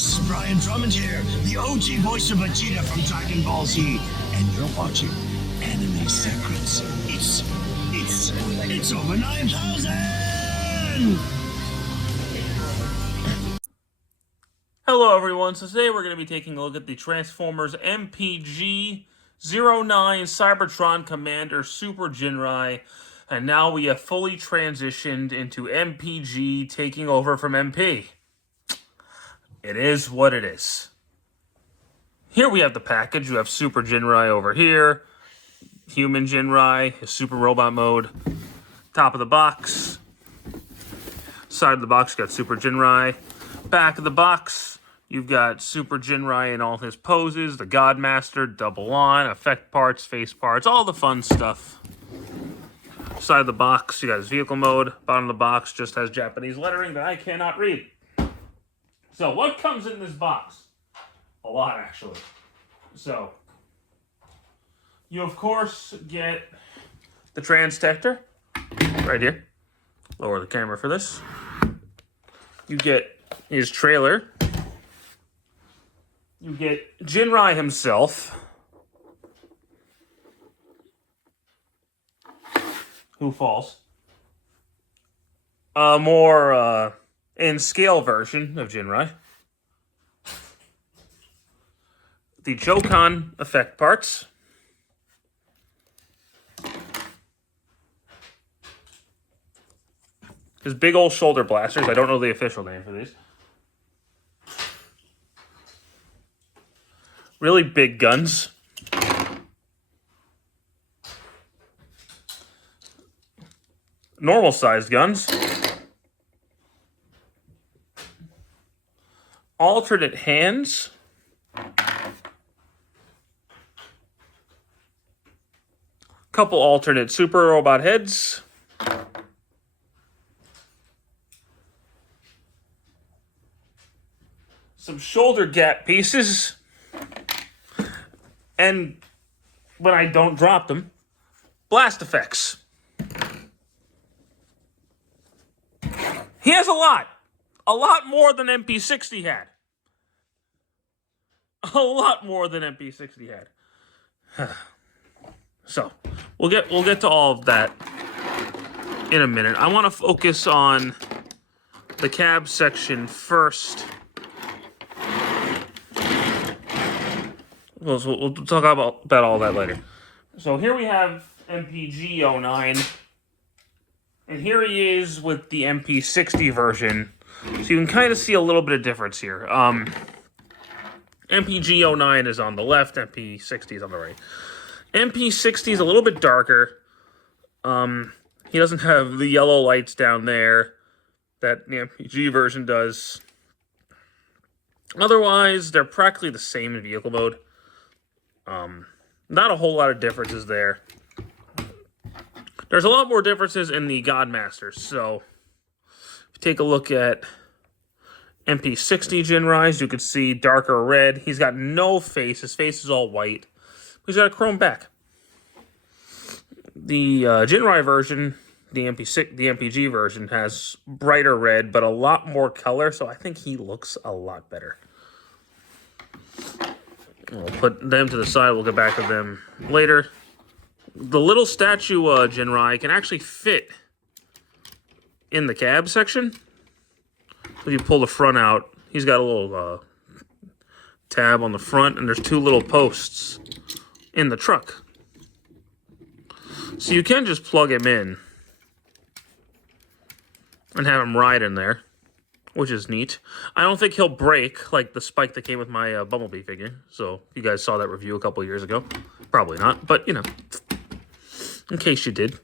This is Brian Drummond here, the OG voice of Vegeta from Dragon Ball Z, and you're watching Anime Secrets. It's over 9,000! Hello everyone, so today we're going to be taking a look at the Transformers MPG-09 Cybertron Commander Super Ginrai, and now we have fully transitioned into MPG taking over from MP. It is what it is. Here we have the package. You have Super Ginrai over here, Human Ginrai, his Super Robot mode, top of the box, side of the box you got Super Ginrai, back of the box you've got Super Ginrai in all his poses, the Godmaster, double on, effect parts, face parts, all the fun stuff. Side of the box, you got his vehicle mode. Bottom of the box just has Japanese lettering that I cannot read. So, what comes in this box? A lot, actually. So, you of course get the Trans-Tector, right here. Lower the camera for this. You get his trailer. You get Ginrai himself, who falls. A more in scale version of Ginrai. The Jokan effect parts. His big old shoulder blasters. I don't know the official name for these. Really big guns. Normal sized guns. Alternate hands. Couple alternate super robot heads. Some shoulder gap pieces. And when I don't drop them, blast effects. He has a lot. A lot more than MP60 had. A lot more than MP60 had. So, we'll get to all of that in a minute. I want to focus on the cab section first. We'll talk about all that later. So here we have MPG-09. And here he is with the MP60 version. So you can kind of see a little bit of difference here. MPG-09 is on the left, MP60 is on the right. MP60 is a little bit darker. He doesn't have the yellow lights down there that the MPG version does. Otherwise, they're practically the same in vehicle mode. Not a whole lot of differences there. There's a lot more differences in the Godmasters. So, if you take a look at MP60 Ginrais, you can see darker red. He's got no face. His face is all white. He's got a chrome back. The Ginrai version, the MPG version, has brighter red, but a lot more color. So I think he looks a lot better. We'll put them to the side. We'll get back to them later. The little statue Ginrai can actually fit in the cab section. If you pull the front out, he's got a little tab on the front, and there's two little posts in the truck. So you can just plug him in and have him ride in there, which is neat. I don't think he'll break like the Spike that came with my Bumblebee figure. So if you guys saw that review a couple years ago, probably not. But, you know, in case you did,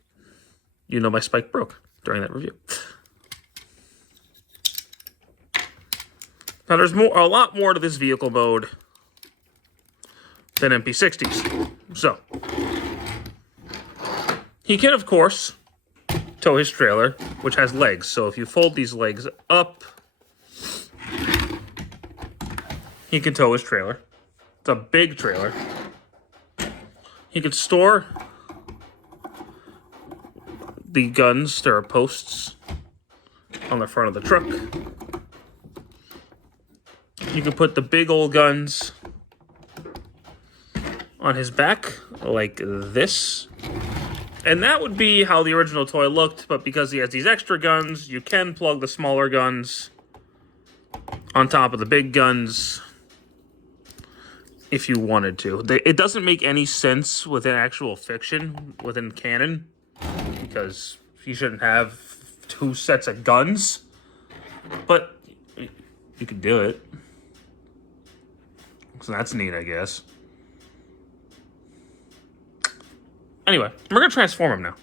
you know my Spike broke during that review. Now, there's a lot more to this vehicle mode than MP60s. So, he can, of course, tow his trailer, which has legs. So if you fold these legs up, he can tow his trailer. It's a big trailer. He can store the guns. There are posts on the front of the truck. You can put the big old guns on his back like this. And that would be how the original toy looked, but because he has these extra guns, you can plug the smaller guns on top of the big guns if you wanted to. It doesn't make any sense within actual fiction, within canon, because you shouldn't have 2 sets of guns, but you could do it. So that's neat, I guess. Anyway, we're going to transform him now.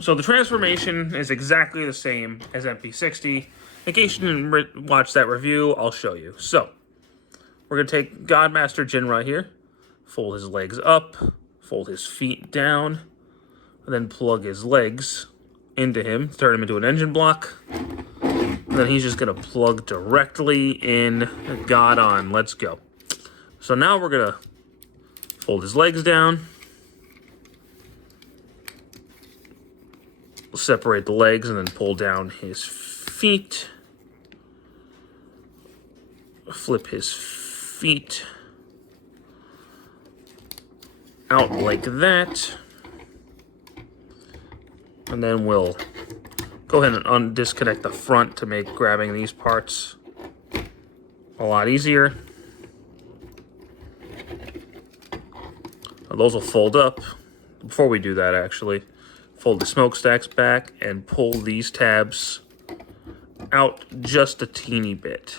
So the transformation is exactly the same as MP60. In case you didn't watch that review, I'll show you. So, we're going to take Godmaster Ginrai here, fold his legs up, fold his feet down, and then plug his legs into him, turn him into an engine block. And then he's just going to plug directly in God on. Let's go. So now we're going to fold his legs down, separate the legs, and then pull down his feet. Flip his feet out like that. And then we'll go ahead and disconnect the front to make grabbing these parts a lot easier. Now those will fold up. Before we do that, actually, fold the smokestacks back and pull these tabs out just a teeny bit.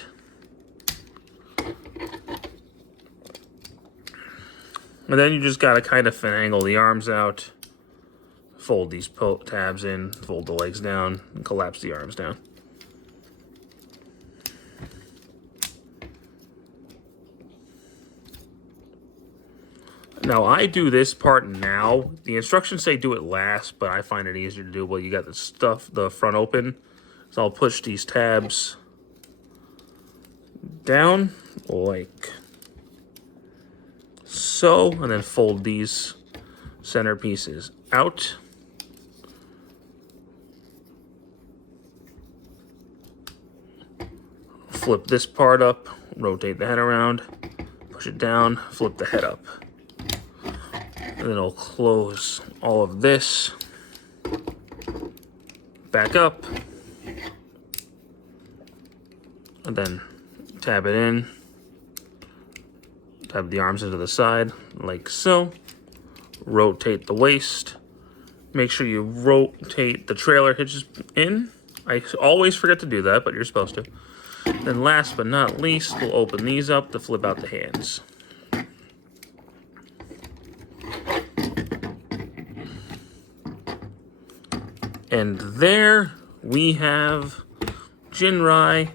And then you just gotta kind of finagle the arms out, fold these tabs in, fold the legs down, and collapse the arms down. Now, I do this part now. The instructions say do it last, but I find it easier to do while you got the front open. So I'll push these tabs down like so, and then fold these center pieces out. Flip this part up, rotate the head around, push it down, flip the head up. And then I'll close all of this back up, and then tab it in, tab the arms into the side like so, rotate the waist, make sure you rotate the trailer hitches in. I always forget to do that, but you're supposed to. Then last but not least, we'll open these up to flip out the hands. And there we have Ginrai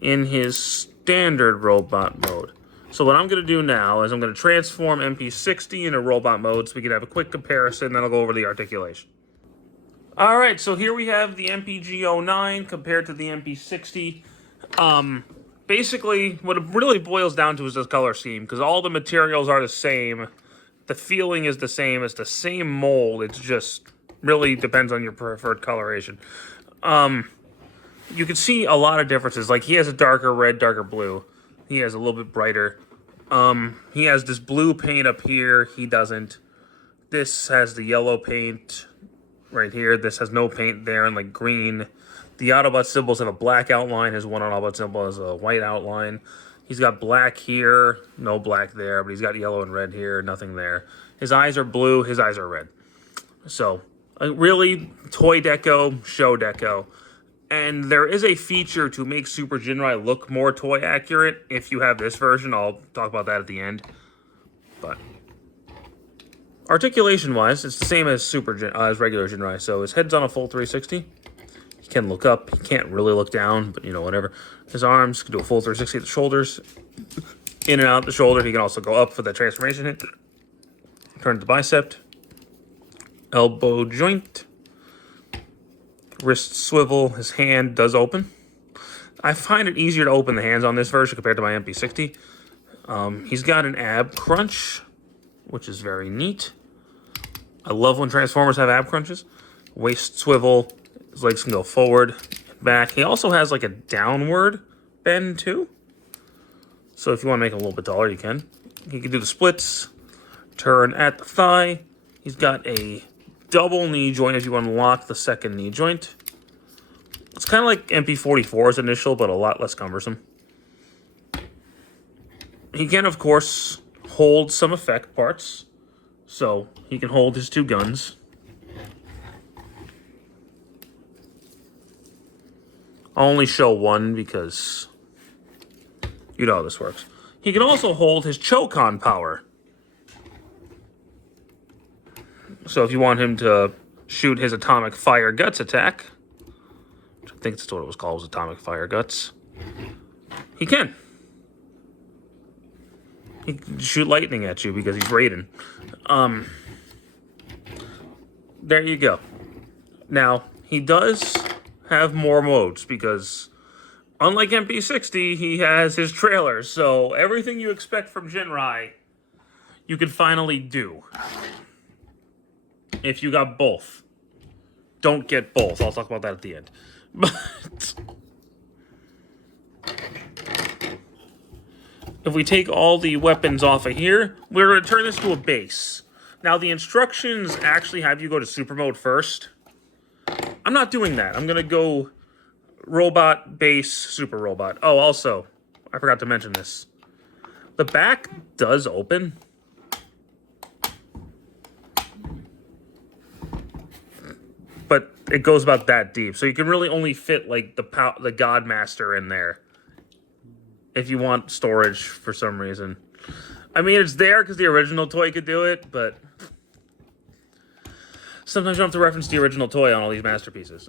in his standard robot mode. So what I'm going to do now is I'm going to transform MP60 into robot mode so we can have a quick comparison, then I'll go over the articulation. Alright, so here we have the MPG-09 compared to the MP60. Basically, what it really boils down to is this color scheme, because all the materials are the same. The feeling is the same. It's the same mold. It's just really depends on your preferred coloration. You can see a lot of differences. Like, he has a darker red, darker blue. He has a little bit brighter. He has this blue paint up here. He doesn't. This has the yellow paint right here. This has no paint there, and like green. The Autobot symbols have a black outline. His one Autobot symbol has a white outline. He's got black here, no black there, but he's got yellow and red here, nothing there. His eyes are blue, his eyes are red. So, really, toy deco, show deco. And there is a feature to make Super Ginrai look more toy accurate if you have this version. I'll talk about that at the end. But articulation-wise, it's the same as as regular Ginrai. So his head's on a full 360. He can look up. He can't really look down, but, you know, whatever. His arms can do a full 360 at the shoulders. In and out the shoulder. He can also go up for the transformation hit. Turn the bicep. Elbow joint. Wrist swivel. His hand does open. I find it easier to open the hands on this version compared to my MP60. He's got an ab crunch, which is very neat. I love when Transformers have ab crunches. Waist swivel. His legs can go forward, back. He also has like a downward bend too. So if you want to make it a little bit taller, you can. He can do the splits, turn at the thigh. He's got a double knee joint if you unlock the second knee joint. It's kind of like MP44's initial, but a lot less cumbersome. He can, of course, hold some effect parts. So he can hold his two guns. I'll only show one because you know how this works. He can also hold his choke-on power. So if you want him to shoot his atomic fire guts attack, which I think that's what it was called, was atomic fire guts, he can. He can shoot lightning at you because he's Raiden. There you go. Now, he does have more modes because unlike MP60, he has his trailers. So everything you expect from Ginrai, you can finally do. If you got both. Don't get both. I'll talk about that at the end. But if we take all the weapons off of here, we're going to turn this to a base. Now, the instructions actually have you go to super mode first. I'm not doing that. I'm going to go robot, base, super robot. Oh, also, I forgot to mention this. The back does open. But it goes about that deep. So you can really only fit, like, the Godmaster in there. If you want storage for some reason. I mean, it's there because the original toy could do it, but sometimes you don't have to reference the original toy on all these masterpieces.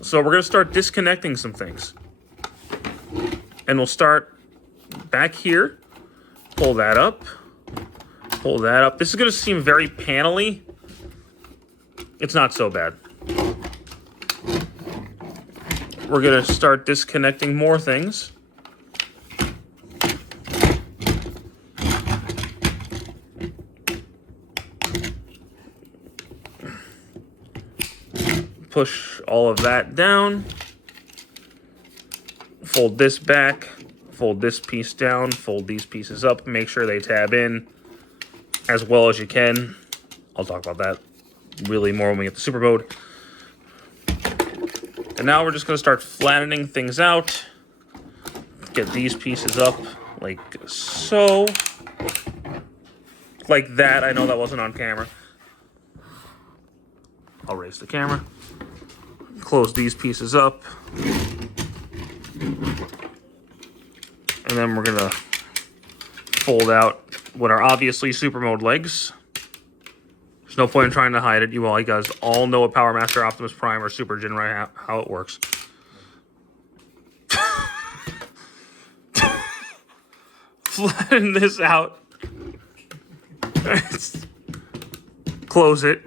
So we're going to start disconnecting some things. And we'll start back here. Pull that up. Pull that up. This is going to seem very panel-y. It's not so bad. We're going to start disconnecting more things. Push all of that down. Fold this back. Fold this piece down. Fold these pieces up. Make sure they tab in as well as you can. I'll talk about that really more when we get to super mode. And now we're just going to start flattening things out. Get these pieces up like so. Like that. I know that wasn't on camera. I'll raise the camera. Close these pieces up. And then we're going to fold out what are obviously super mode legs. There's no point in trying to hide it. You guys all know a Powermaster Optimus Prime or Super Ginrai how it works. Flatten this out. Close it.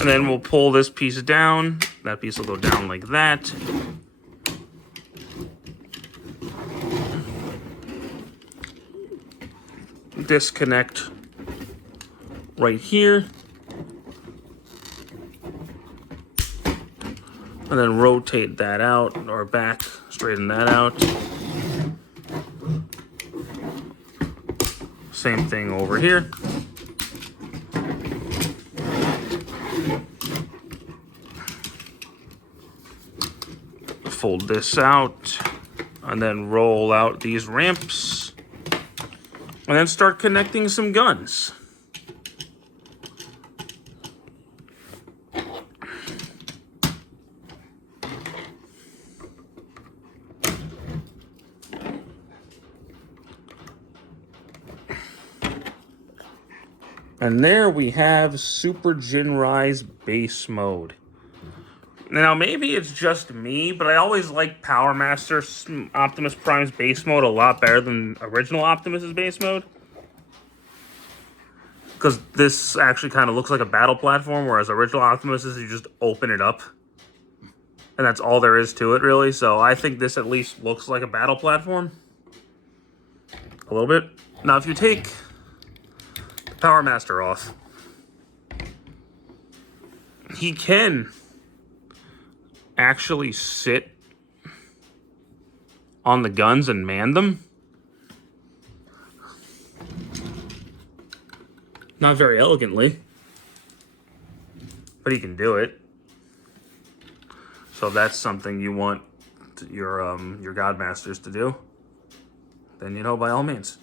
And then we'll pull this piece down. That piece will go down like that. Disconnect right here. And then rotate that out, or back, straighten that out. Same thing over here. Fold this out, and then roll out these ramps. And then start connecting some guns. And there we have Super Ginrai's base mode. Now, maybe it's just me, but I always like Powermaster Optimus Prime's base mode a lot better than original Optimus's base mode. Because this actually kind of looks like a battle platform, whereas original Optimus's, you just open it up. And that's all there is to it, really. So I think this at least looks like a battle platform. A little bit. Now, if you take the Powermaster off, he can actually sit on the guns and man them. Not very elegantly, but he can do it. So if that's something you want your Godmasters to do, then, you know, by all means.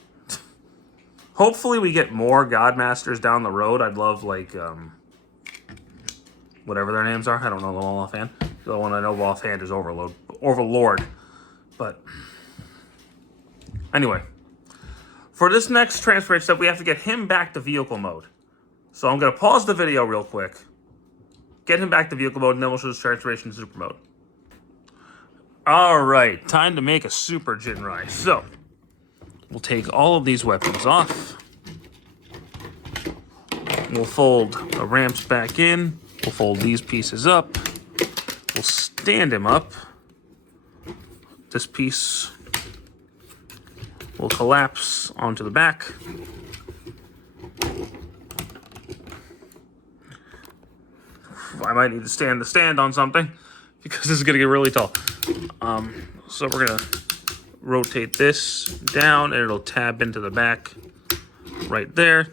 Hopefully we get more Godmasters down the road. I'd love, like, whatever their names are. I don't know them all offhand. The one I know offhand is Overlord. But anyway, for this next transfer step, we have to get him back to vehicle mode. So I'm going to pause the video real quick, get him back to vehicle mode, and then we'll show his transformation to super mode. Alright, time to make a Super Ginrai. So, we'll take all of these weapons off. We'll fold the ramps back in. We'll fold these pieces up. We'll stand him up. This piece will collapse onto the back. I might need to stand the stand on something because this is going to get really tall. So we're going to rotate this down and it'll tab into the back right there.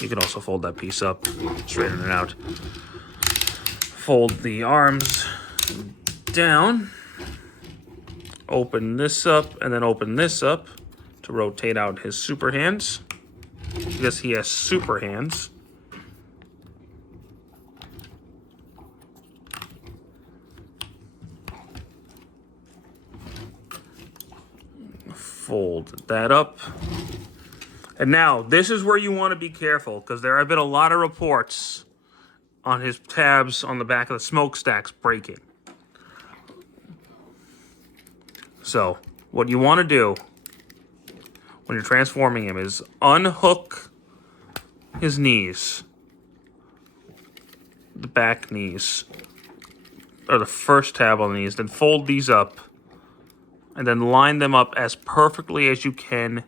You can also fold that piece up, straighten it out. Fold the arms down. Open this up and then open this up to rotate out his super hands. I guess he has super hands. Fold that up. And now, this is where you want to be careful, because there have been a lot of reports on his tabs on the back of the smokestacks breaking. So, what you want to do when you're transforming him is unhook his knees. The back knees. Or the first tab on the knees. Then fold these up. And then line them up as perfectly as you can.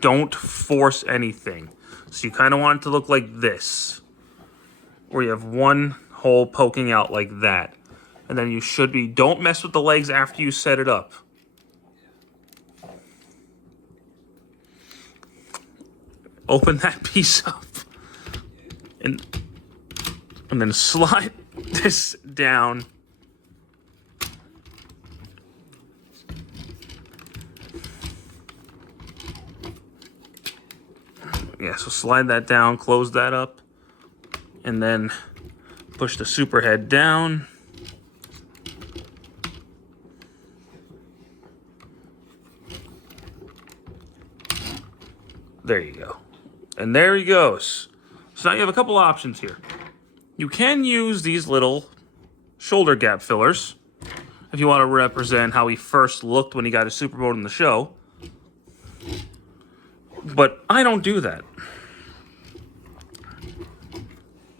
Don't force anything. So you kind of want it to look like this. Where you have one hole poking out like that. And then you should be... Don't mess with the legs after you set it up. Open that piece up. And then slide this down. Yeah, so slide that down, close that up, and then push the super head down. There you go. And there he goes. So now you have a couple options here. You can use these little shoulder gap fillers if you want to represent how he first looked when he got his super mode in the show. But I don't do that.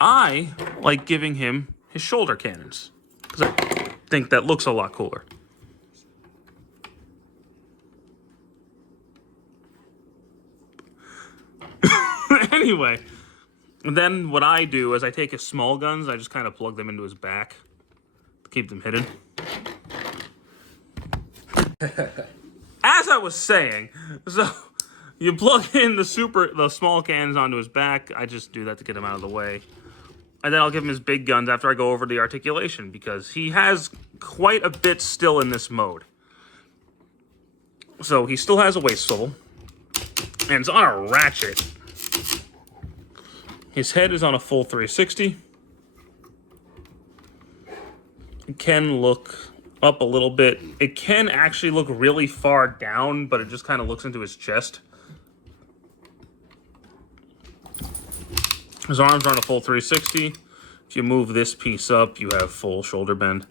I like giving him his shoulder cannons, because I think that looks a lot cooler. Anyway, then what I do is I take his small guns, I just kind of plug them into his back to keep them hidden. As I was saying, so... You plug in the small cannons onto his back. I just do that to get him out of the way. And then I'll give him his big guns after I go over the articulation, because he has quite a bit still in this mode. So he still has a waist swivel. And it's on a ratchet. His head is on a full 360. It can look up a little bit. It can actually look really far down, but it just kind of looks into his chest. His arms are on a full 360. If you move this piece up, you have full shoulder bend.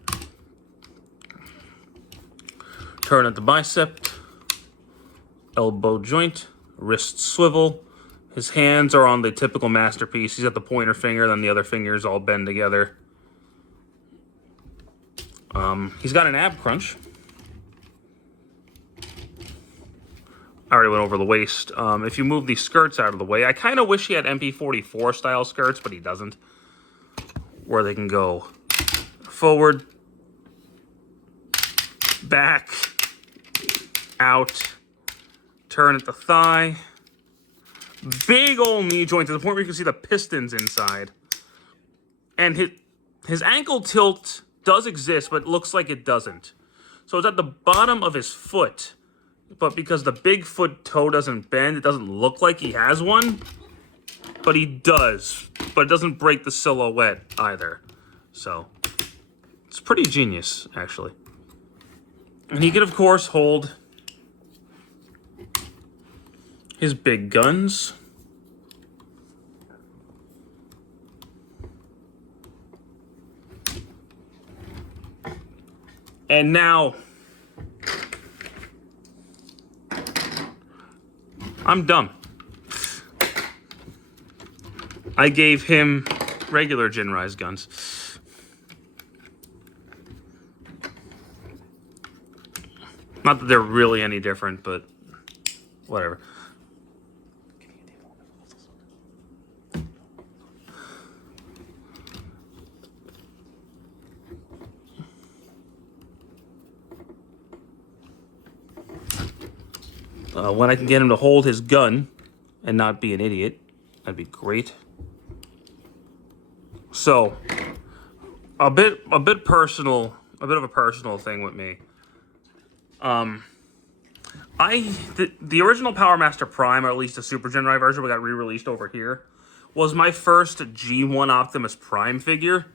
Turn at the bicep. Elbow joint. Wrist swivel. His hands are on the typical Masterpiece. He's got the pointer finger, then the other fingers all bend together. He's got an ab crunch. I already went over the waist. If you move these skirts out of the way, I kind of wish he had MP44 style skirts, but he doesn't. Where they can go forward, back, out, turn at the thigh. Big old knee joint to the point where you can see the pistons inside. And his ankle tilt does exist, but it looks like it doesn't. So it's at the bottom of his foot. But because the big foot toe doesn't bend, it doesn't look like he has one. But he does. But it doesn't break the silhouette either. So it's pretty genius, actually. And he can, of course, hold his big guns. And now, I'm dumb. I gave him regular Ginrai's guns. Not that they're really any different, but whatever. When I can get him to hold his gun and not be an idiot, that'd be great. So, a bit personal, a bit of a personal thing with me. The original Powermaster Prime, or at least the Super Ginrai version, we got re-released over here, was my first G1 Optimus Prime figure.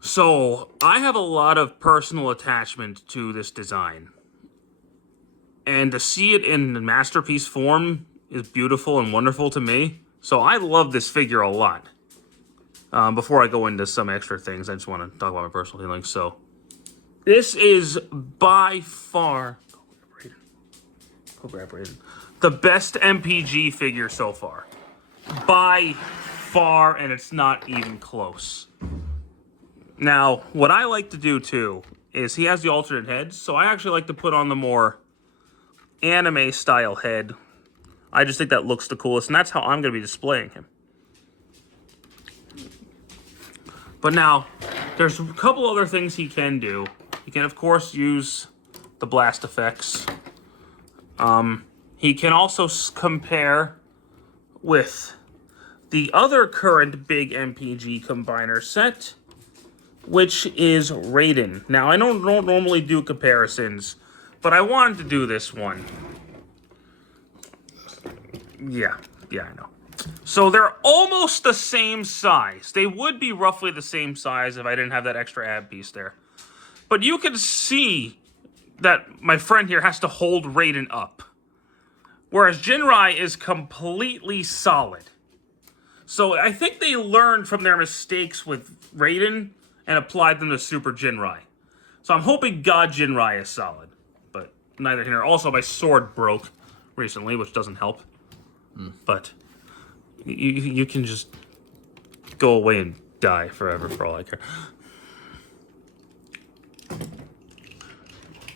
So, I have a lot of personal attachment to this design. And to see it in Masterpiece form is beautiful and wonderful to me. So I love this figure a lot. Before I go into some extra things, I just want to talk about my personal feelings. So, this is by far the best MPG figure so far. By far, and it's not even close. Now, what I like to do too is he has the alternate heads, so I actually like to put on the more anime style head. I just think that looks the coolest, and that's how I'm going to be displaying him. But now, there's a couple other things he can do. He can, of course, use the blast effects. He can also compare with the other current big MPG combiner set, which is Raiden. Now, I don't normally do comparisons, but I wanted to do this one. Yeah, I know. So they're almost the same size. They would be roughly the same size if I didn't have that extra ab piece there. But you can see that my friend here has to hold Raiden up. Whereas Ginrai is completely solid. So I think they learned from their mistakes with Raiden and applied them to Super Ginrai. So I'm hoping God Ginrai is solid. But neither here. Also, my sword broke recently, which doesn't help. But you can just go away and die forever for all I care.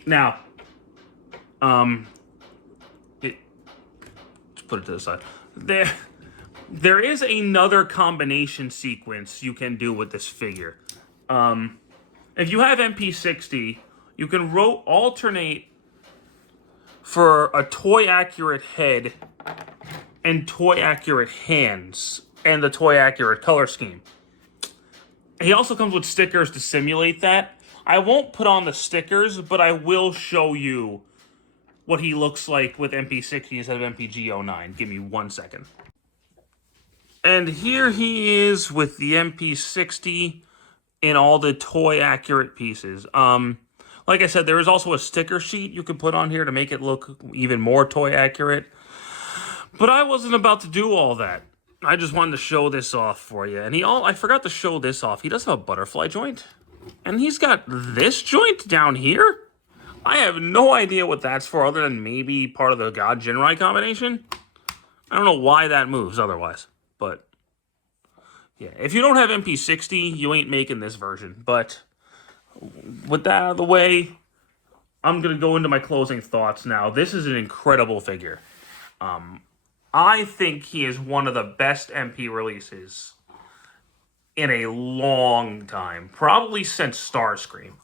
Now, let's put it to the side. There is another combination sequence you can do with this figure. If you have MP60, you can alternate for a toy-accurate head and toy-accurate hands and the toy-accurate color scheme. He also comes with stickers to simulate that. I won't put on the stickers, but I will show you what he looks like with MP60 instead of MPG-09. Give me 1 second. And here he is with the MP60 in all the toy-accurate pieces. Like I said, there is also a sticker sheet you can put on here to make it look even more toy-accurate. But I wasn't about to do all that. I just wanted to show this off for you. And I forgot to show this off. He does have a butterfly joint. And he's got this joint down here? I have no idea what that's for other than maybe part of the God Ginrai combination. I don't know why that moves otherwise. But, yeah. If you don't have MP60, you ain't making this version. But, with that out of the way, I'm going to go into my closing thoughts now. This is an incredible figure. I think he is one of the best MP releases in a long time, probably since Starscream.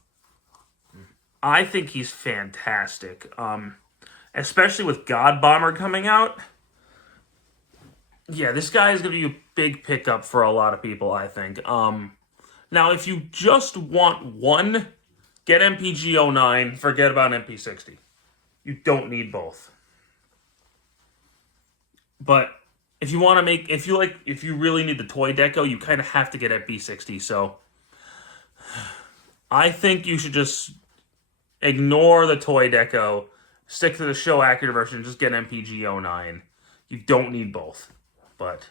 I think he's fantastic, especially with God Bomber coming out. Yeah, this guy is going to be a big pickup for a lot of people, I think. Now, if you just want one, get MPG-09, forget about MP60. You don't need both. But if you want to make, if you really need the toy deco, you kind of have to get MP60. So I think you should just ignore the toy deco, stick to the show accurate version, just get MPG-09. You don't need both. But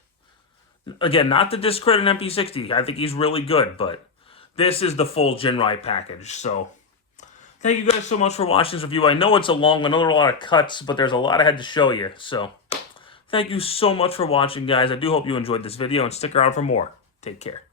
again, not to discredit MP60. I think he's really good, but this is the full Ginrai package. So thank you guys so much for watching this review. I know it's a long one, I know there are a lot of cuts, but there's a lot I had to show you. So thank you so much for watching, guys. I do hope you enjoyed this video, and stick around for more. Take care.